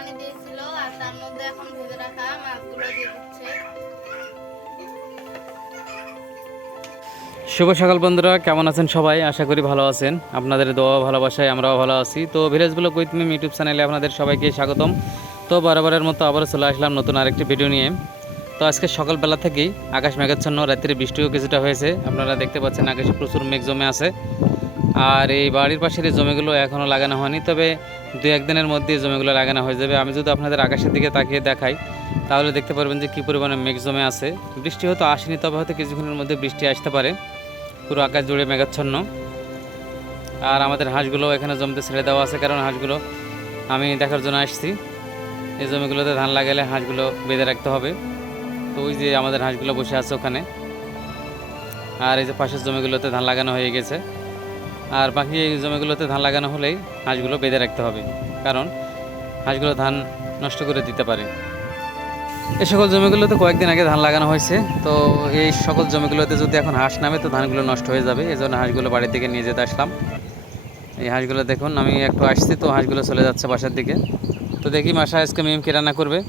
পানি দিয়েছিল আর তার মধ্যে এখন ভেজে রাখা মাছগুলো দিয়ে দিচ্ছে। শুভ সকাল বন্ধুরা, কেমন আছেন সবাই? আশা করি ভালো আছেন। আপনাদের দোয়া ভালোবাসায় আমরাও ভালো আছি। তো village blog with Mim YouTube চ্যানেলে আপনাদের সবাইকে স্বাগতম। তো বরাবরের মতো আবারও চলে আসলাম নতুন আরেকটি ভিডিও নিয়ে। তো আজকে সকালবেলা থেকেই আকাশ মেঘাচ্ছন্ন, রাত্রে বৃষ্টিও কিছুটা হয়েছে। আপনারা দেখতে পাচ্ছেন আকাশে প্রচুর মেঘ জমে আছে। আর এই বাড়ির পাশের এই জমিগুলো এখনও লাগানো হয়নি, তবে দু একদিনের মধ্যে এই জমিগুলো লাগানো হয়ে যাবে। আমি যদি আপনাদের আকাশের দিকে তাকিয়ে দেখাই তাহলে দেখতে পারবেন যে কী পরিমাণে মেঘ জমে আছে। বৃষ্টি হয়তো আসেনি, তবে হয়তো কিছুক্ষণের মধ্যে বৃষ্টি আসতে পারে। পুরো আকাশ জুড়ে মেঘাচ্ছন্ন। আর আমাদের হাঁসগুলো এখানে জমিতে ছেড়ে দেওয়া আছে, কারণ হাঁসগুলো আমি দেখার জন্য আসছি। এই জমিগুলোতে ধান লাগালে হাঁসগুলো বেঁধে রাখতে হবে। তো ওই যে আমাদের হাঁসগুলো বসে আছে ওখানে। আর এই যে পাশের জমিগুলোতে ধান লাগানো হয়ে গেছে। আর বাকি এই জমিগুলোতে ধান লাগানো হলেই হাঁসগুলো বেঁধে রাখতে হবে, কারণ হাঁসগুলো ধান নষ্ট করে দিতে পারে। এই সকল জমিগুলোতে কয়েকদিন আগে ধান লাগানো হয়েছে। তো এই সকল জমিগুলোতে যদি এখন হাঁস নামে তো ধানগুলো নষ্ট হয়ে যাবে। এই জন্য হাঁসগুলো বাড়ির দিকে নিয়ে যেতে আসলাম। এই হাঁসগুলো দেখুন, আমি একটু আসছি তো হাঁসগুলো চলে যাচ্ছে বাসার দিকে। তো দেখি মাসা আজকে মিম কি রান্না করবে।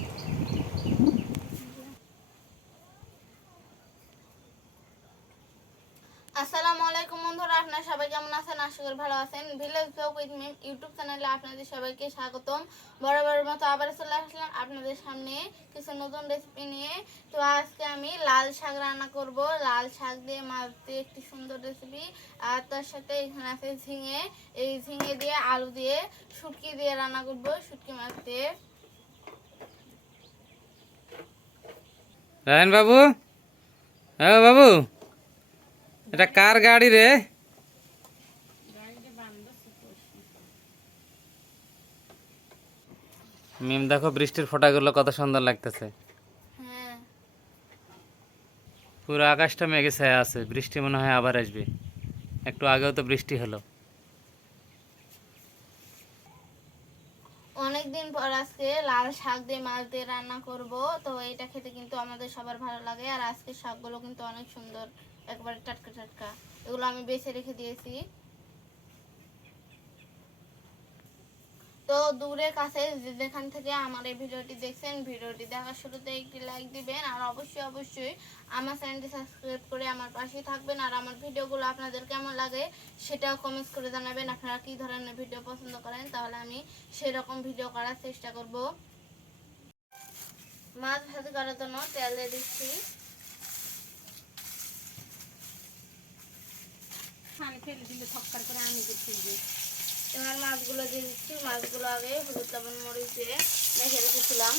আসসালামু আলাইকুম বন্ধুরা, আপনারা সবাই কেমন আছেন? আশা করি ভালো আছেন। Village blog with Mim YouTube চ্যানেলে আপনাদের সবাইকে স্বাগতম। বরাবরের মতো আবার চলে আসলাম আপনাদের সামনে কিছু নতুন রেসিপি নিয়ে। তো আজকে আমি লাল শাক রান্না করব। লাল শাক দিয়ে মাছ দিয়ে একটি সুন্দর রেসিপি। আর তার সাথে এখানে আছে ঝিঙে। এই ঝিঙে দিয়ে আলু দিয়ে শুটকি দিয়ে রান্না করব, শুটকি মাছ দিয়ে। রায়ন বাবু, হ্যাঁ বাবু, এটা কার গাড়ি রে? মিম দেখো বৃষ্টির ফোঁটাগুলো কত সুন্দর লাগতেছে। হ্যাঁ, পুরো আকাশটা মেঘে ছায়া আছে, বৃষ্টি মনে হয় আবার আসবে। একটু আগেও তো বৃষ্টি হলো। অনেকদিন পর আজকে লাল শাক দিয়ে মাছ দিয়ে রান্না করব। তো এটা খেতে কিন্তু আমাদের সবার ভালো লাগে। আর আজকে শাকগুলো কিন্তু অনেক সুন্দর, একবারে টাটকা টাটকা। এগুলো আমি বেছে রেখে দিয়েছি। তো দূরে কাছে যেখান থেকে আমার এই ভিডিওটি দেখছেন, ভিডিওটি দেখার শুরুতে একটি লাইক দিবেন। আর অবশ্যই অবশ্যই আমার চ্যানেলটি সাবস্ক্রাইব করে আমার পাশেই থাকবেন। আর আমার ভিডিওগুলো আপনাদের কেমন লাগে সেটাও কমেন্টস করে জানাবেন। আপনারা কী ধরনের ভিডিও পছন্দ করেন, তাহলে আমি সেরকম ভিডিও করার চেষ্টা করব। মাছ ভাজি করার জন্য তেল দিয়ে দিচ্ছি। এবার মাছগুলো দিয়ে দিচ্ছি। মাছগুলো আগে হলুদ লবণ মরিচ দিয়ে মেখে রেখেছিলাম।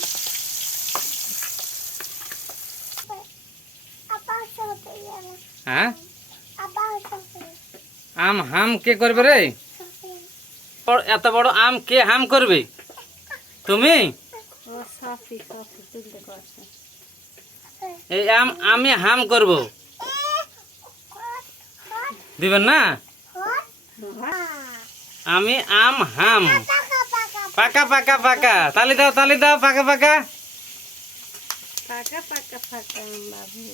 হ্যাঁ, আম হাম কে করবে রে? এত বড় আম কে হাম করবে? তুমি? এই আম আমি হাম করব, দিবেন না? আমি আম হাম পাকা পাকা পাকা, তালি দাও তালি দাও, পাকা পাকা পাকা পাকা পাকা বাবু।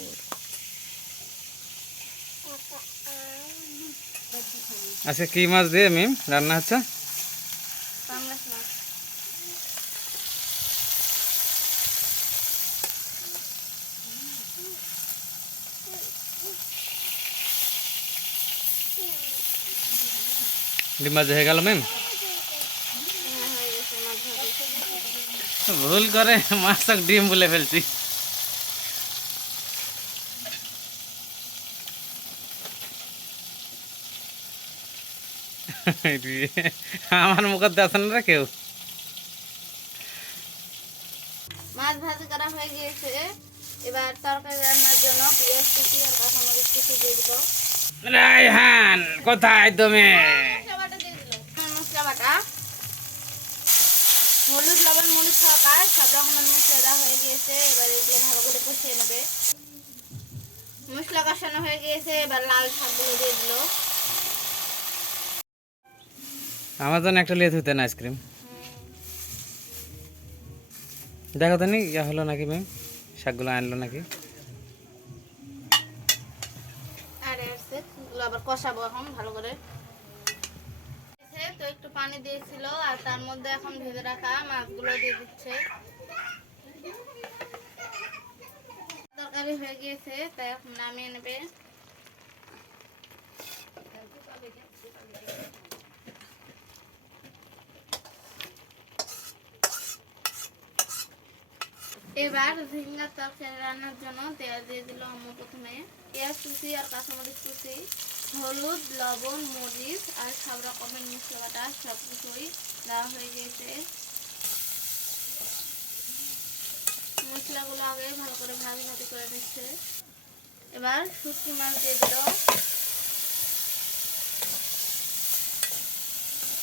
আচ্ছা, কি মাছ দিয়ে মিম রান্না হচ্ছে? পাঙ্গাস মাছ। ডিম ভাজি হয়ে গেল মিম? হ্যাঁ, হয়ে গেছে মাছ ভাজি। ভুল করে মাছ ডিম বলে ফেলছি। আমার মুখে দেখেন না কেউ। মাছ ভাজি করা হয়ে গিয়েছে। এবার তরকারি রান্নার জন্য পেঁয়াজ কুচি আর কাঁচামরিচ কুচি দিয়ে দিব। রায়হান কোথায় তুমি? মশলা বাটা, হলুদ লবণ মরিচ সহকার সব রকমের মশলা দেওয়া হয়ে গিয়েছে। এবার এগুলো ভালো করে কষিয়ে নেবে। মশলা কষানো হয়ে গিয়েছে, এবার লাল শাকগুলো দিয়ে দিল। আমার জন্য একটা লিয়ে থুতেন আইসক্রিম। দেখো তো নি ইয়া হলো নাকি ম্যাম, শাকগুলো আনলো নাকি? আরে আসছে, এগুলো আবার কষাবো এখন ভালো করে। তো একটু পানি দিয়েছিল আর তার মধ্যে এখন ভেজে রাখা মাছগুলো দিয়ে দিচ্ছে। তরকারি হয়ে গিয়েছে, তাই এখন নামিয়ে নেবে। এবার ঝিঙ্গার তরকারি রান্নার জন্য তেল দিয়ে দিল আম্মু। প্রথমে পেঁয়াজ কুচি আর কাঁচামরিচ কুচি, হলুদ, লবণ, মরিচ আর সব রকমের মশলা বাটা সব কিছুই দেওয়া হয়ে গিয়েছে। মশলাগুলো আগে ভালো করে ভাজি ভাজি করে নিচ্ছে। এবার শুটকি মাছ দিয়ে দিল।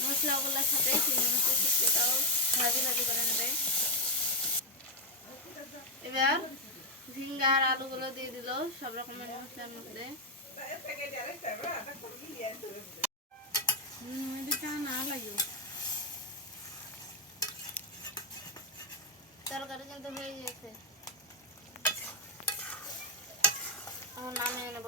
মশলাগুলোর সাথে চিংড়ি মাছের শুটকিটাও ভাজি ভাজি করে নেবে। এবার ঝিঙ্গা আর আলুগুলো দিয়ে দিল সব রকমের মশলার মধ্যে। তরকারি কিন্তু হয়ে গেছে, এখন নামিয়ে নেব।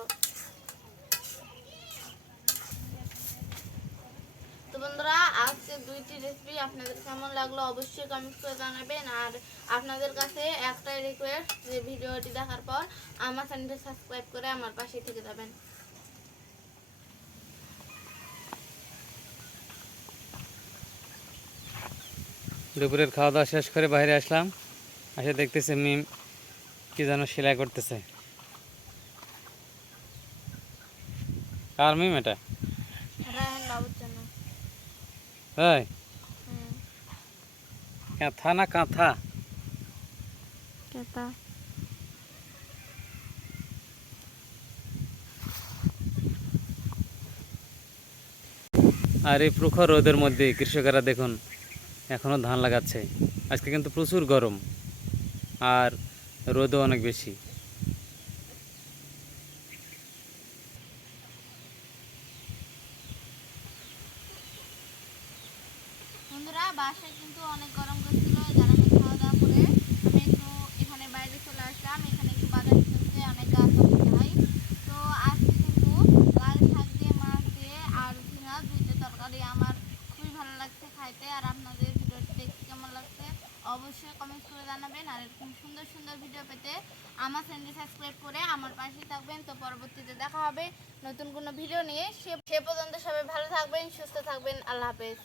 তো বন্ধুরা, আজকে দুইটি রেসিপি আপনাদের কেমন লাগলো অবশ্যই কমেন্ট করে জানাবেন। আর আপনাদের কাছে একটাই রিকোয়েস্ট যে ভিডিওটি দেখার পর আমার চ্যানেলটি সাবস্ক্রাইব করে আমার পাশে থেকে যাবেন। দুপুরের খাওয়া দাওয়া শেষ করে বাইরে আসলাম, এসে দেখতেছি মিম কি যেন সেলাই করতেছে। কার মিম এটা? রায়হান বাবুর জন্য। তাই? হুম। কাঁথা না কাঁথা? কেতা। আর এই প্রখর রোদের মধ্যে কৃষকেরা দেখুন এখনো ধান লাগাচ্ছে। আজকে কিন্তু প্রচুর গরম আর রোদও অনেক বেশি। বন্ধুরা, বাসায় কিন্তু অনেক গরম করছিল। গরমে খাওয়া দাওয়া করে আমি একটু এখানে বাইরে চলে আসলাম। এখানে একটু বাজার করতে অনেক গাছ হয়। তো আজকে কিন্তু লাল শাক দিয়ে, মাছ দিয়ে আর ঝিঙা দুইটা তরকারি আমার খুবই ভালো লাগছে খাইতে। আর আপনাদের ভিডিওটি দেখতে কেমন লাগছে অবশ্যই কমেন্ট করে জানাবেন। আর এরকম সুন্দর সুন্দর ভিডিও পেতে আমার চ্যানেলটি সাবস্ক্রাইব করে আমার পাশেই থাকবেন। তো পরবর্তীতে দেখা হবে নতুন কোনো ভিডিও নিয়ে। সে পর্যন্ত সবাই ভালো থাকবেন, সুস্থ থাকবেন। আল্লাহ হাফেজ।